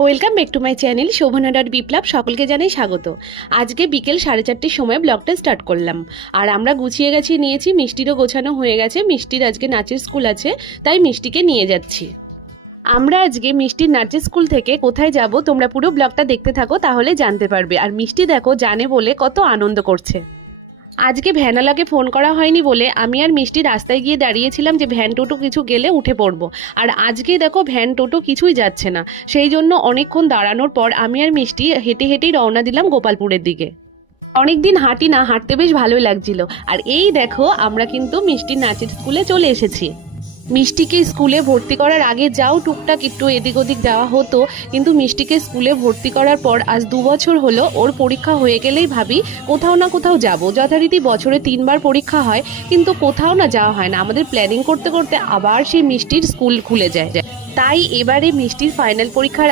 Welcome back to my channel Shobhana dot Biplab. সকলকে জানাই স্বাগত। আজকে বিকেল 4:30টার সময় ব্লগটা স্টার্ট করলাম। আর আমরা গুছিয়ে গেছিয়ে নিয়েছি, মিষ্টিরও গোছানো হয়ে গেছে। মিষ্টির আজকে নাচের স্কুল আছে, তাই মিষ্টিকে নিয়ে যাচ্ছি। আমরা আজকে মিষ্টির নাচের স্কুল থেকে কোথায় যাব তোমরা পুরো ব্লগটা দেখতে থাকো, তাহলে জানতে পারবে। আর মিষ্টি দেখো জানে বলে কত আনন্দ করছে। আজকে ভ্যানালাকে ফোন করা হয়নি বলে আমি আর মিষ্টি রাস্তায় গিয়ে দাঁড়িয়েছিলাম যে ভ্যান টোটো কিছু গেলে উঠে পড়বো। আর আজকে দেখো ভ্যান টোটো কিছুই যাচ্ছে না, সেই জন্য অনেকক্ষণ দাঁড়ানোর পর আমি আর মিষ্টি হেঁটে হেঁটেই রওনা দিলাম গোপালপুরের দিকে। অনেকদিন হাঁটি না, হাঁটতে বেশ ভালোই লাগছিল। আর এই দেখো আমরা কিন্তু মিষ্টির নাচের স্কুলে চলে এসেছি। মিষ্টিকে স্কুলে ভর্তি করার আগে যাও টুকটাক একটু এদিক ওদিক যাওয়া হতো, কিন্তু মিষ্টিকে স্কুলে ভর্তি করার পর আজ 2 বছর হলো। ওর পরীক্ষা হয়ে গেলেই ভাবি কোথাও না কোথাও যাব। যথারীতি বছরে 3বার পরীক্ষা হয়, কিন্তু কোথাও না যাওয়া হয় না। আমাদের প্ল্যানিং করতে করতে আবার সেই মিষ্টির স্কুল খুলে যায়। তাই এবারে মিষ্টির ফাইনাল পরীক্ষার